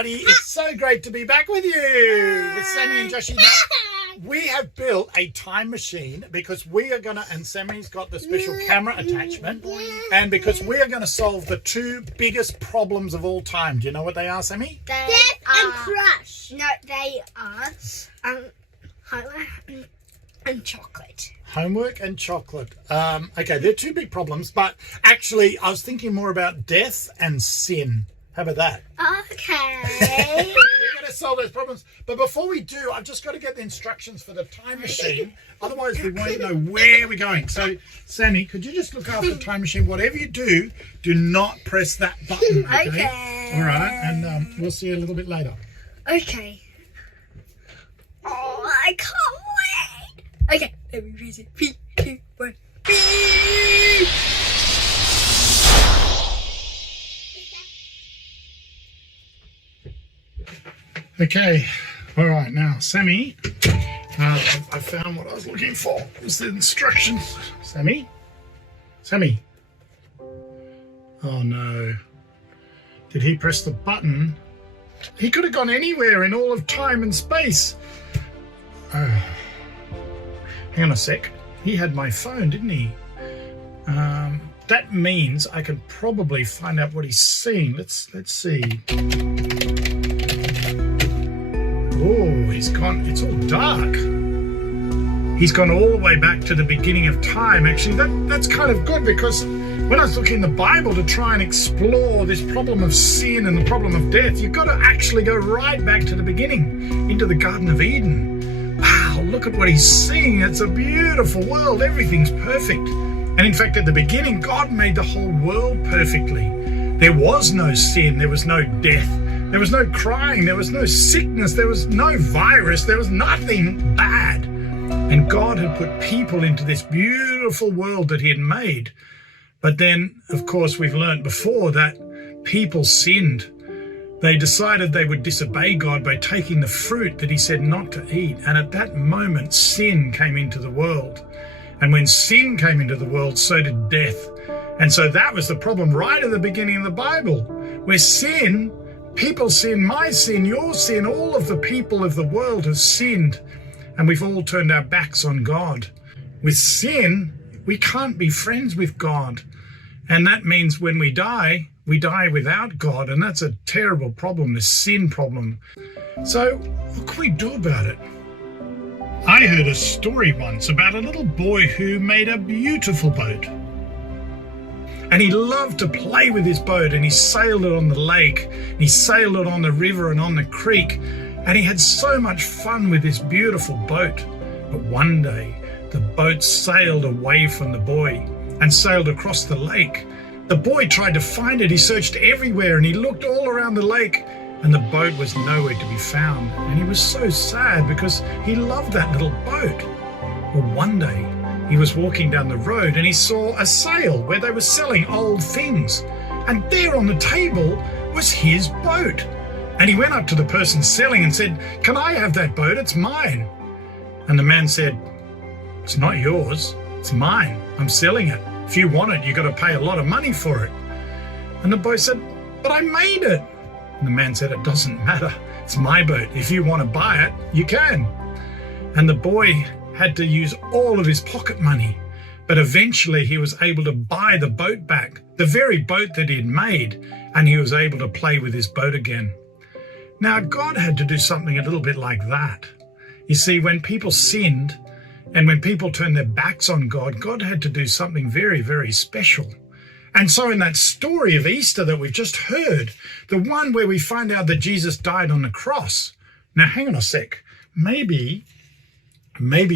everybody. It's so great to be back with you, with Sammy and Joshy. Now, we have built a time machine because we are going to, and Sammy's got the special camera attachment, and because we are going to solve the two biggest problems of all time. Do you know what they are, Sammy? Death and crush. No, they are homework and chocolate. Homework and chocolate. Okay, they're two big problems, but actually I was thinking more about death and sin. How about that? Okay. We're going to solve those problems. But before we do, I've just got to get the instructions for the time machine. Otherwise, we won't know where we're going. So, Sammy, could you just look after the time machine? Whatever you do, do not press that button. Okay. All right. And we'll see you a little bit later. Okay. Oh, I can't wait. Okay, let me press it. 3, 2, 1. Beep. Okay, all right, now, Sammy, I found what I was looking for. It was the instructions. Sammy? Sammy? Oh, no. Did he press the button? He could have gone anywhere in all of time and space. Oh. Hang on a sec. He had my phone, didn't he? That means I can probably find out what he's seeing. Let's see. Oh, he's gone, it's all dark. He's gone all the way back to the beginning of time. Actually, that's kind of good, because when I was looking in the Bible to try and explore this problem of sin and the problem of death, you've got to actually go right back to the beginning, into the Garden of Eden. Wow, look at what he's seeing. It's a beautiful world. Everything's perfect. And in fact, at the beginning, God made the whole world perfectly. There was no sin. There was no death. There was no crying, there was no sickness, there was no virus, there was nothing bad. And God had put people into this beautiful world that he had made. But then, of course, we've learned before that people sinned. They decided they would disobey God by taking the fruit that he said not to eat. And at that moment, sin came into the world. And when sin came into the world, so did death. And so that was the problem right at the beginning of the Bible, where sin, people sin, my sin, your sin, all of the people of the world have sinned, and we've all turned our backs on God. With sin, we can't be friends with God, and that means when we die without God, and that's a terrible problem, the sin problem. So what can we do about it? I heard a story once about a little boy who made a beautiful boat. And he loved to play with his boat, and he sailed it on the lake, and he sailed it on the river and on the creek, and he had so much fun with this beautiful boat. But one day, the boat sailed away from the boy and sailed across the lake. The boy tried to find it. He searched everywhere, and he looked all around the lake, and the boat was nowhere to be found. And he was so sad because he loved that little boat. Well, one day, he was walking down the road and he saw a sale where they were selling old things. And there on the table was his boat. And he went up to the person selling and said, "Can I have that boat? It's mine." And the man said, "It's not yours, it's mine. I'm selling it. If you want it, you've got to pay a lot of money for it." And the boy said, "But I made it." And the man said, "It doesn't matter. It's my boat. If you want to buy it, you can." And the boy had to use all of his pocket money, but eventually he was able to buy the boat back, the very boat that he had made, and he was able to play with his boat again. Now, God had to do something a little bit like that. You see, when people sinned and when people turned their backs on God, God had to do something very, very special. And so in that story of Easter that we've just heard, the one where we find out that Jesus died on the cross. Now, hang on a sec. Maybe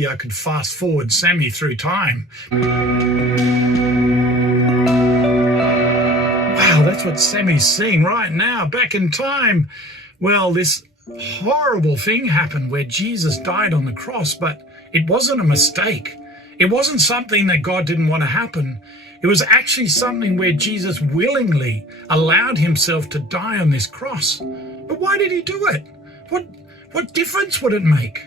I could fast forward Sammy through time. Wow, that's what Sammy's seeing right now, back in time. Well, this horrible thing happened where Jesus died on the cross, but it wasn't a mistake. It wasn't something that God didn't want to happen. It was actually something where Jesus willingly allowed himself to die on this cross. But why did he do it? What difference would it make?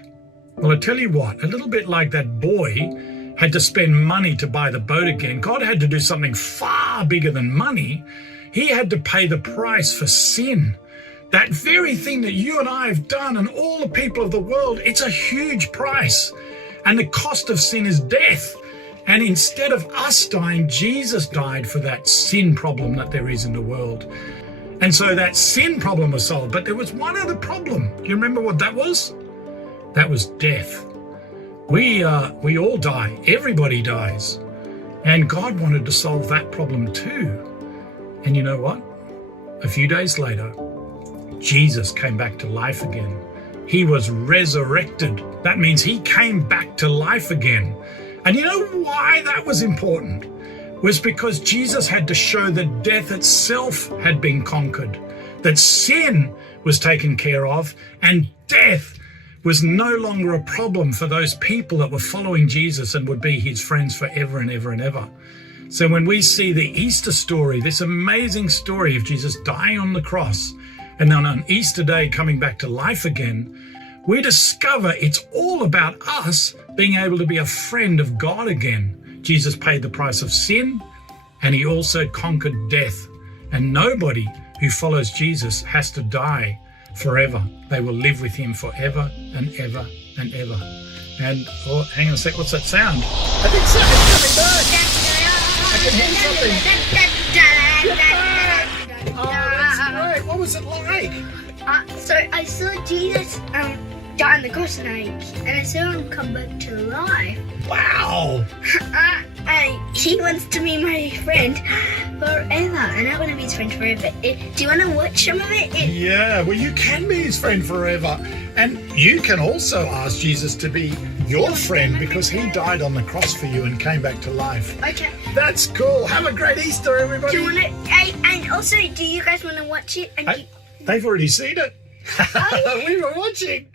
Well, I tell you what, a little bit like that boy had to spend money to buy the boat again. God had to do something far bigger than money. He had to pay the price for sin. That very thing that you and I have done and all the people of the world, it's a huge price. And the cost of sin is death. And instead of us dying, Jesus died for that sin problem that there is in the world. And so that sin problem was solved. But there was one other problem. Do you remember what that was? That was death. We all die. Everybody dies. And God wanted to solve that problem too. And you know what? A few days later, Jesus came back to life again. He was resurrected. That means he came back to life again. And you know why that was important? Was because Jesus had to show that death itself had been conquered, that sin was taken care of, and death was no longer a problem for those people that were following Jesus and would be his friends forever and ever and ever. So when we see the Easter story, this amazing story of Jesus dying on the cross, and then on Easter Day coming back to life again, we discover it's all about us being able to be a friend of God again. Jesus paid the price of sin, and he also conquered death. And nobody who follows Jesus has to die forever. They will live with him forever and ever and ever. And, oh, hang on a sec, what's that sound? I think something's coming back. I can hear something. Oh, that's great. What was it like? So I saw Jesus die on the cross and I saw him come back to life. Wow. He wants to be my friend forever, and I want to be his friend forever. Do you want to watch some of it? Yeah, well, you can be his friend forever. And you can also ask Jesus to be your friend because he died on the cross for you and came back to life. Okay. That's cool. Have a great Easter, everybody. Do you want to? And also, do you guys want to watch it? And They've already seen it. We were watching.